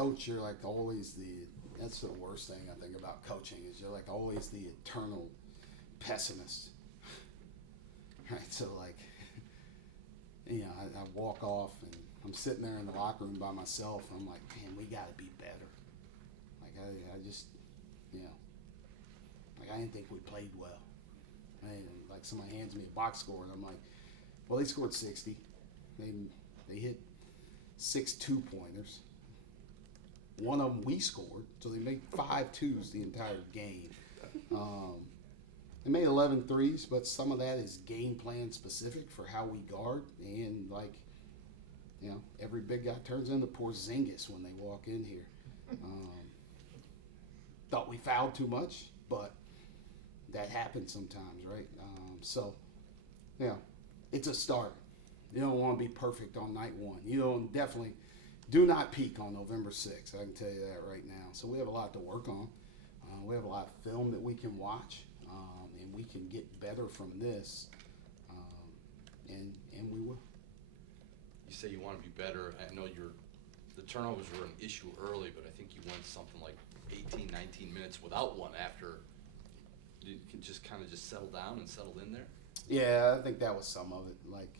coach, you're like always that's the worst thing I think about coaching is you're like always the eternal pessimist. Right, so like, I walk off and I'm sitting there in the locker room by myself and I'm like, man, we got to be better. Like I just, like I didn't think we played well. And like somebody hands me a box score and I'm like, well, they scored 60. They hit 6 2-pointers. One of them we scored, so they made 5 twos the entire game. They made 11 threes, but some of that is game plan specific for how we guard. And, like, every big guy turns into Porzingis when they walk in here. Thought we fouled too much, but that happens sometimes, right? It's a start. You don't want to be perfect on night one. You don't definitely do not peak on November 6th. I can tell you that right now. So we have a lot to work on. We have a lot of film that we can watch, and we can get better from this, and we will. You say you want to be better. I know the turnovers were an issue early, but I think you went something like 18, 19 minutes without one after. You can just kind of settle down and settle in there? Yeah, I think that was some of it. Like,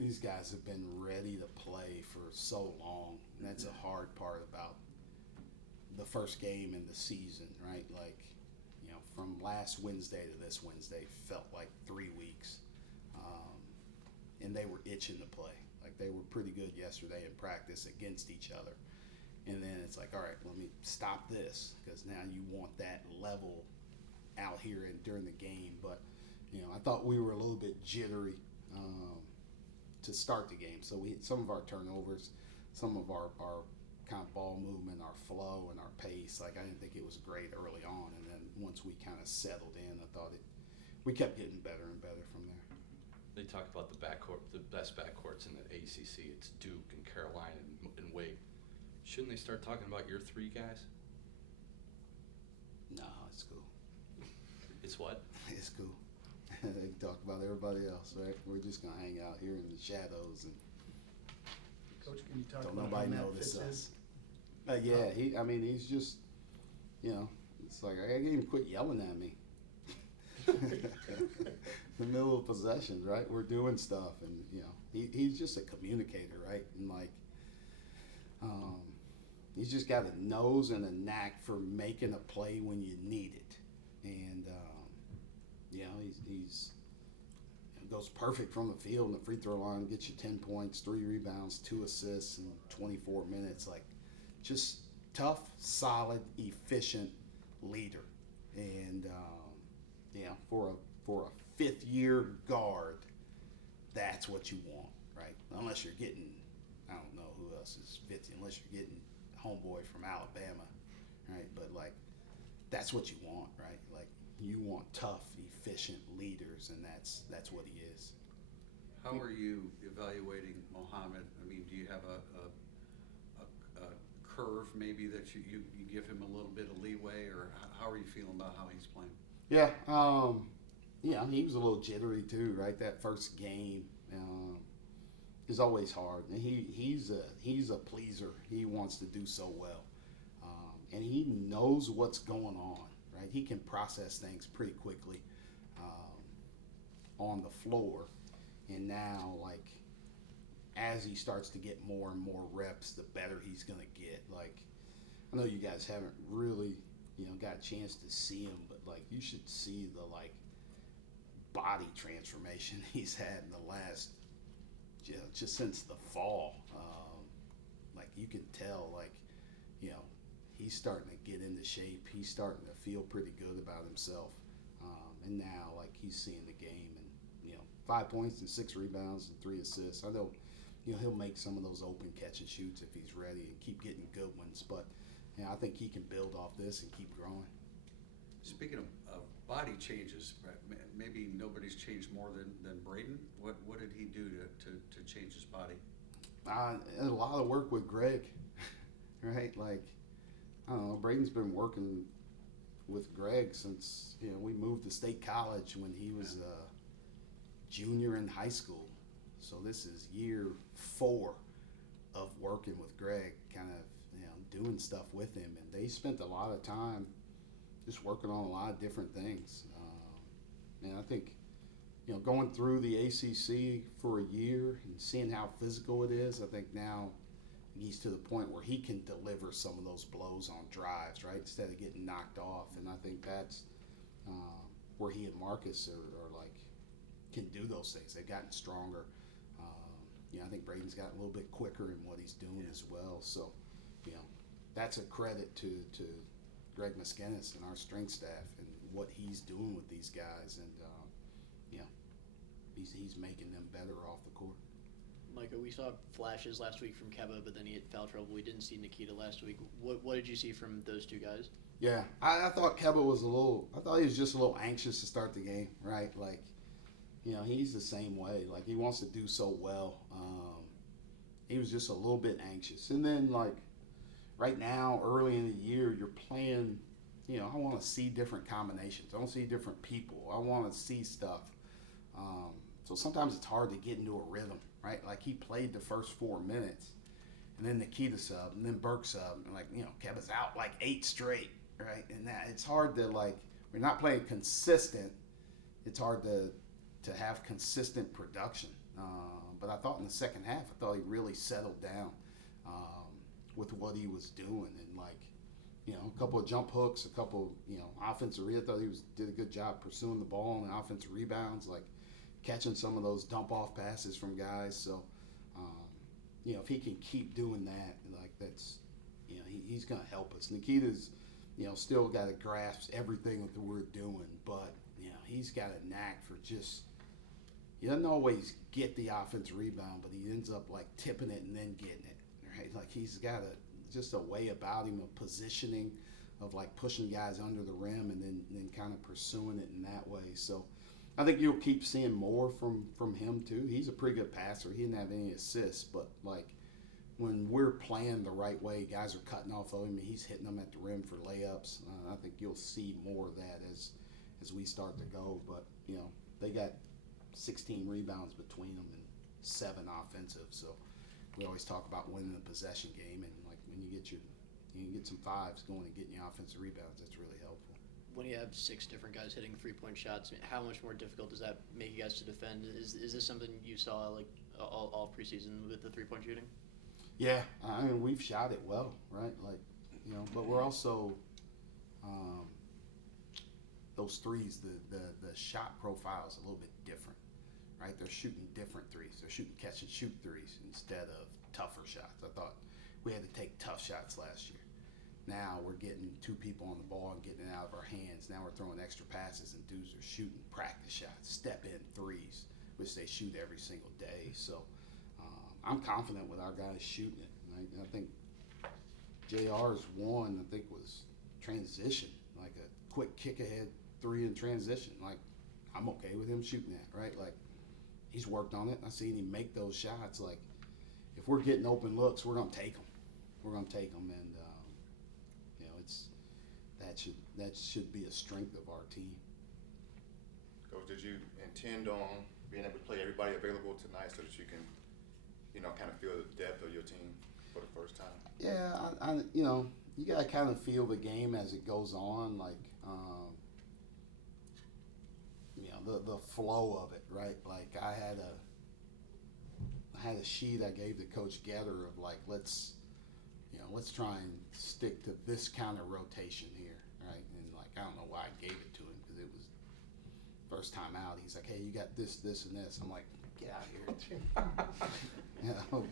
these guys have been ready to play for so long, and that's a hard part about the first game in the season, right? Like, from last Wednesday to this Wednesday felt like 3 weeks, and they were itching to play. Like, they were pretty good yesterday in practice against each other. And then it's like, all right, let me stop this because now you want that level out here and during the game. But, I thought we were a little bit jittery to start the game. So we some of our turnovers, some of our kind of ball movement, our flow and our pace, like I didn't think it was great early on. And then once we kind of settled in, I thought we kept getting better and better from there. They talk about the backcourt, the best backcourts in the ACC. It's Duke and Carolina and Wade. Shouldn't they start talking about your 3 guys? No, it's cool. It's what? It's cool. They talk about everybody else, right? We're just gonna hang out here in the shadows and Coach, can you talk don't about nobody how Matt notice fits in? us. He's just, it's like I get him quit yelling at me. In the middle of possessions, right? We're doing stuff, and he's just a communicator, right? And like, he's just got a nose and a knack for making a play when you need it, and he's goes perfect from the field in the free throw line, gets you 10 points, 3 rebounds, 2 assists in 24 minutes. Like, just tough, solid, efficient leader, and for a 5th year guard, that's what you want, right? Unless you're getting, I don't know who else is 50, unless you're getting homeboy from Alabama, right? But like, that's what you want, right? Like, you want tough, efficient leaders, and that's what he is. How are you evaluating Mohammed? I mean, do you have a curve maybe that you give him a little bit of leeway, or how are you feeling about how he's playing? Yeah, he was a little jittery too, right? That first game is always hard, and he's a pleaser. He wants to do so well, and he knows what's going on, right? He can process things pretty quickly on the floor, and now, like, as he starts to get more and more reps, the better he's going to get. Like, I know you guys haven't really, got a chance to see him, but like, you should see the like body transformation he's had in the last, just since the fall. Like, you can tell, like, he's starting to get into shape. He's starting to feel pretty good about himself. And now, like, he's seeing the game, and 5 points and 6 rebounds and 3 assists. I know, he'll make some of those open catch and shoots if he's ready and keep getting good ones. But I think he can build off this and keep growing. Speaking of body changes, maybe nobody's changed more than Braden. What did he do to change his body? A lot of work with Greg, right? Like, I don't know, Braden's been working with Greg since we moved to State College when he was a junior in high school. So this is year 4 of working with Greg, kind of, doing stuff with him. And they spent a lot of time just working on a lot of different things. And I think, going through the ACC for a year and seeing how physical it is, I think now he's to the point where he can deliver some of those blows on drives, right, instead of getting knocked off. And I think that's where he and Marcus are like, can do those things. They've gotten stronger. I think Braden's gotten a little bit quicker in what he's doing as well. So, that's a credit to Greg Miskinnis and our strength staff and what he's doing with these guys. And, he's making them better off the court. Micah, we saw flashes last week from Keba, but then he had foul trouble. We didn't see Nikita last week. What did you see from those two guys? Yeah, I thought Keba was I thought he was just a little anxious to start the game, right? Like, he's the same way. Like, he wants to do so well. He was just a little bit anxious. And then, like, right now, early in the year, you're playing, I want to see different combinations. I want to see different people. I want to see stuff. So sometimes it's hard to get into a rhythm, right? Like, he played the first 4 minutes, and then Nikita sub, and then Burke sub, and Kevin's out like 8 straight, right? And it's hard to, like, we're not playing consistent. It's hard to have consistent production. But I thought in the second half, I thought he really settled down with what he was doing, and a couple of jump hooks, a couple, offensive. I thought he did a good job pursuing the ball and offensive rebounds, like catching some of those dump off passes from guys. So, if he can keep doing that, like that's, he's going to help us. Nikita's, still got to grasp everything that we're doing, but he's got a knack for just. He doesn't always get the offensive rebound, but he ends up like tipping it and then getting it, right? Like he's got just a way about him of positioning, of like pushing guys under the rim and then kind of pursuing it in that way. So I think you'll keep seeing more from him too. He's a pretty good passer. He didn't have any assists, but like when we're playing the right way, guys are cutting off of him and he's hitting them at the rim for layups. I think you'll see more of that as we start to go. But they got 16 rebounds between them and 7 offensive. So we always talk about winning the possession game, and like when you get some 5s going and getting your offensive rebounds, that's really helpful. When you have 6 different guys hitting 3-point shots, how much more difficult does that make you guys to defend? Is this something you saw like all preseason with the 3-point shooting? Yeah, I mean we've shot it well, right? Like but we're also those threes, the shot profile is a little bit different. Right, they're shooting different threes. They're shooting catch and shoot threes instead of tougher shots. I thought we had to take tough shots last year. Now we're getting 2 people on the ball and getting it out of our hands. Now we're throwing extra passes and dudes are shooting practice shots, step in threes, which they shoot every single day. So I'm confident with our guys shooting it. Right? And I think JR's one, I think, was transition, like a quick kick ahead 3 in transition. Like I'm okay with him shooting that, right? Like. He's worked on it. I seen him make those shots. Like, if we're getting open looks, we're gonna take them. We're gonna take them, and that should be a strength of our team. Coach, did you intend on being able to play everybody available tonight so that you can, kind of feel the depth of your team for the first time? Yeah, I you gotta kind of feel the game as it goes on, like. The flow of it, right? Like I had a sheet I gave to Coach Getter of like let's try and stick to this kind of rotation here, right? And like I don't know why I gave it to him because it was first time out. He's like, hey, you got this, and this. I'm like, get out of here.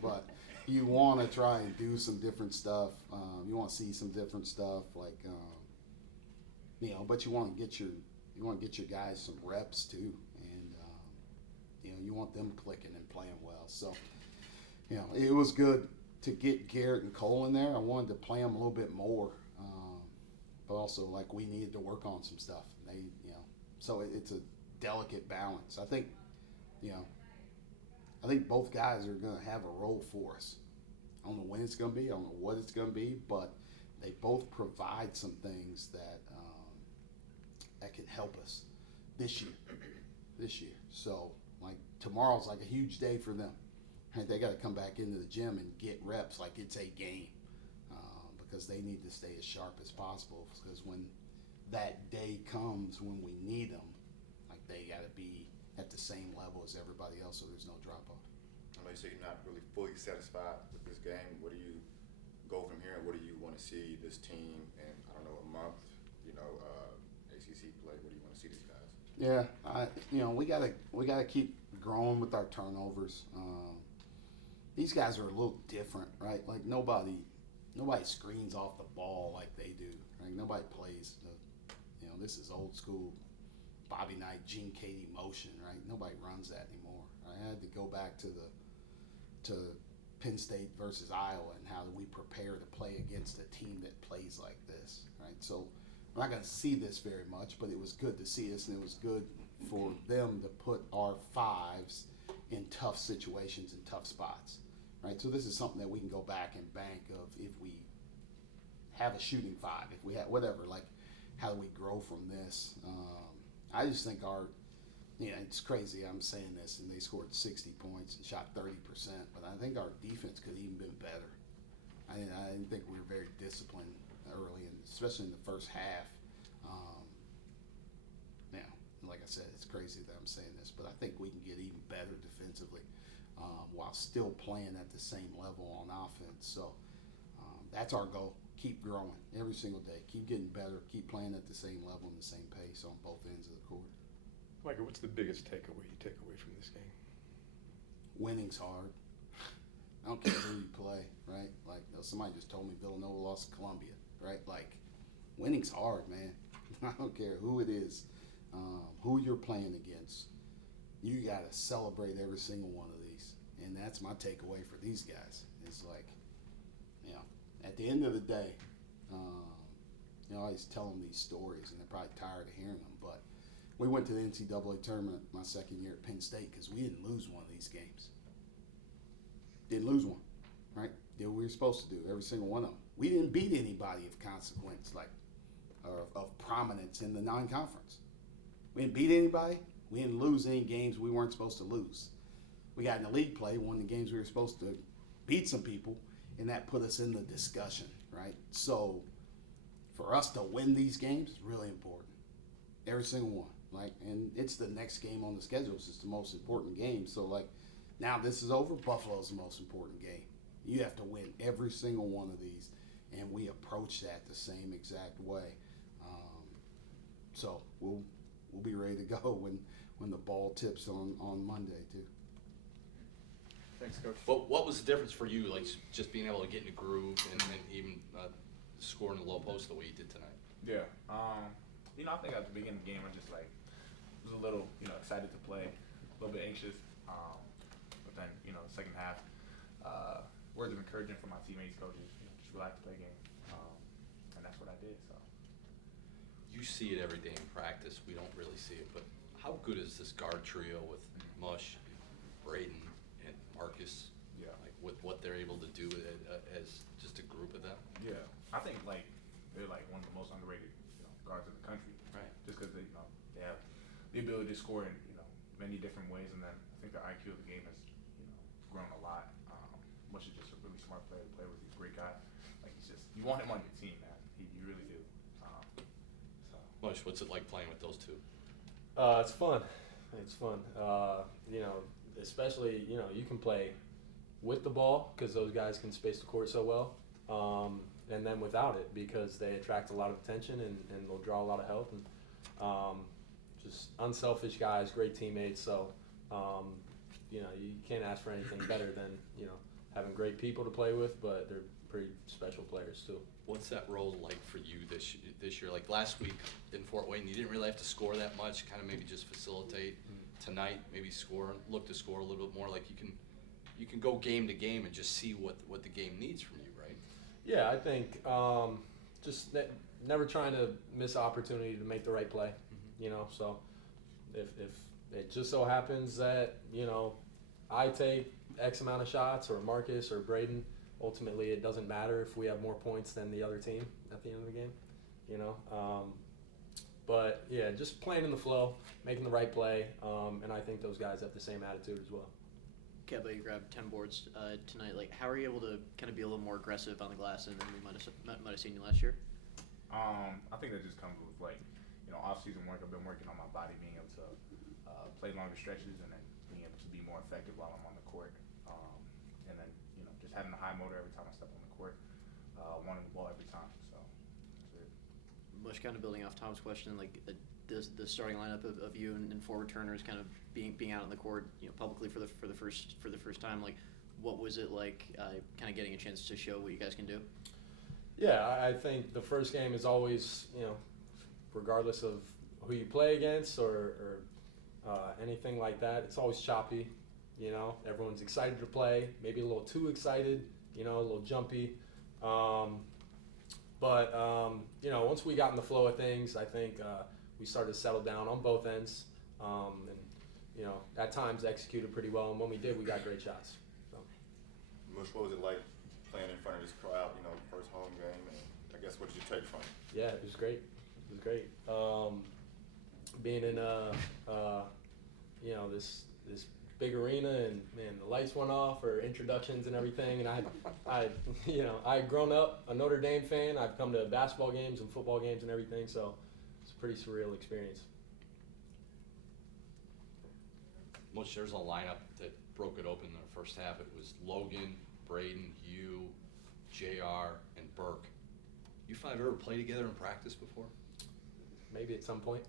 But you want to try and do some different stuff. You want to see some different stuff, like but you want to get your guys some reps too, and you want them clicking and playing well. So it was good to get Garrett and Cole in there. I wanted to play them a little bit more, but also like we needed to work on some stuff. They so it's a delicate balance. I think both guys are going to have a role for us. I don't know when it's going to be. I don't know what it's going to be, but they both provide some things that can help us this year. So, like, tomorrow's like a huge day for them, right? They got to come back into the gym and get reps like it's a game, because they need to stay as sharp as possible. Because when that day comes when we need them, like they got to be at the same level as everybody else, so there's no drop off. I know you say you're not really fully satisfied with this game. Where do you go from here, and what do you want to see this team in, I don't know, a month, ACC play? What do you want to see these guys? Yeah, we gotta keep growing with our turnovers. These guys are a little different, right? Like nobody screens off the ball like they do. Right? Nobody plays this is old school Bobby Knight, Gene Katie motion, right? Nobody runs that anymore. I had to go back to Penn State versus Iowa and how do we prepare to play against a team that plays like this, right? So we're not going to see this very much, but it was good to see us, and it was good for them to put our fives in tough situations and tough spots, right? So this is something that we can go back and bank of if we have a shooting five, if we have whatever, like how do we grow from this? I just think it's crazy I'm saying this, and they scored 60 points and shot 30%, but I think our defense could have even been better. I didn't think we were very disciplined early, and especially in the first half. Like I said, it's crazy that I'm saying this, but I think we can get even better defensively while still playing at the same level on offense. So that's our goal. Keep growing every single day. Keep getting better. Keep playing at the same level and the same pace on both ends of the court. Michael, what's the biggest takeaway you take away from this game? Winning's hard. I don't care who you play, right? Like somebody just told me Villanova lost to Columbia, right? Like winning's hard, man. I don't care who it is, who you're playing against. You got to celebrate every single one of these, and that's my takeaway for these guys. It's like, at the end of the day, I always tell them these stories, and they're probably tired of hearing them, but we went to the NCAA tournament my second year at Penn State because we didn't lose one of these games. Didn't lose one, right? Did what we were supposed to do, every single one of them. We didn't beat anybody of consequence, of prominence in the non-conference. We didn't beat anybody. We didn't lose any games we weren't supposed to lose. We got in the league play, won the games we were supposed to beat some people, and that put us in the discussion, right? So for us to win these games is really important. Every single one. And it's the next game on the schedule. It's the most important game. So, now this is over, Buffalo's the most important game. You have to win every single one of these, and we approach that the same exact way. So we'll be ready to go when the ball tips on Monday, too. Thanks, Coach. What was the difference for you, just being able to get in a groove and even scoring the low post the way you did tonight? Yeah. I think at the beginning of the game, I just was a little, excited to play, a little bit anxious. But then, second half, words of encouragement from my teammates, coaches, just relax, play a game. And that's what I did. So. You see it every day in practice. We don't really see it, but how good is this guard trio with Mush, Braden, and Marcus? Yeah. With what they're able to do as just a group of them? Yeah. I think they're one of the most underrated guards in the country. Right. Just because they have the ability to score in many different ways, and then I think the IQ of the game has grown a lot. Mush is just a really smart player to play with. He's a great guy. You want him on your team, man. You really do. Mush, what's it like playing with those two? It's fun. It's fun. Especially you can play with the ball because those guys can space the court so well, and then without it because they attract a lot of attention and they'll draw a lot of help. And just unselfish guys, great teammates. So you can't ask for anything better than having great people to play with, but they're pretty special players too. What's that role like for you this year? Like last week in Fort Wayne, you didn't really have to score that much, kind of maybe just facilitate. Tonight, maybe look to score a little bit more. Like you can go game to game and just see what the game needs from you, right? Yeah, I think just never trying to miss opportunity to make the right play. So if it just so happens that I take X amount of shots or Marcus or Braden, ultimately it doesn't matter if we have more points than the other team at the end of the game. But yeah, just playing in the flow, making the right play, and I think those guys have the same attitude as well. Keba, you grabbed 10 boards tonight. Like, how are you able to kind of be a little more aggressive on the glass than we might have seen you last year? I think that just comes with like, off-season work. I've been working on my body, being able to play longer stretches, and then being able to be more effective while I'm on the court. And then just having a high motor every time I step on the court, wanting the ball every time. So that's it. Much kind of building off Tom's question, like the starting lineup of you and four returners kind of being out on the court, publicly for the first time. Like, what was it like, kind of getting a chance to show what you guys can do? Yeah, I think the first game is always, regardless of who you play against or anything like that, it's always choppy. Everyone's excited to play, maybe a little too excited, a little jumpy. But once we got in the flow of things, I think we started to settle down on both ends, and at times executed pretty well. And when we did, we got great shots. So. Mush, what was it like playing in front of this crowd? First home game, and I guess what did you take from it? Yeah, it was great. It was great. Being in this big arena, and man, the lights went off for introductions and everything, and I had grown up a Notre Dame fan. I've come to basketball games and football games and everything, so it's a pretty surreal experience. Much, there's a lineup that broke it open in the first half. It was Logan, Braden, you, JR, and Burke. You five ever played together in practice before? Maybe at some point.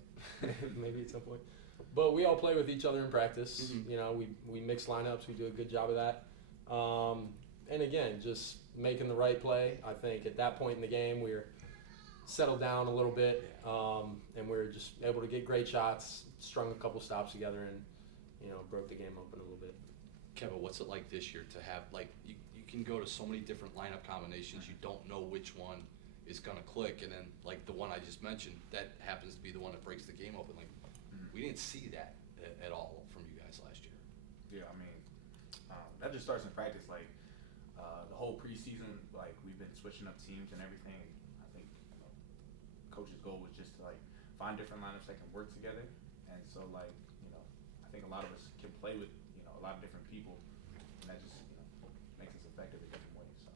But we all play with each other in practice. Mm-hmm. We mix lineups. We do a good job of that. And again, just making the right play. I think at that point in the game, we were settled down a little bit, and we were just able to get great shots, strung a couple stops together, and broke the game open a little bit. Kevin, what's it like this year to have, like, you can go to so many different lineup combinations, you don't know which one is gonna click, and then like the one I just mentioned, that happens to be the one that breaks the game open. Like, we didn't see that at all from you guys last year. Yeah, I mean, that just starts in practice. Like, the whole preseason, like, we've been switching up teams and everything. I think coach's goal was just to like find different lineups that can work together. And so, like, I think a lot of us can play with a lot of different people, and that just makes us effective in different ways. So.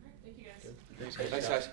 All right, thank you guys. Thanks, Thanks, guys.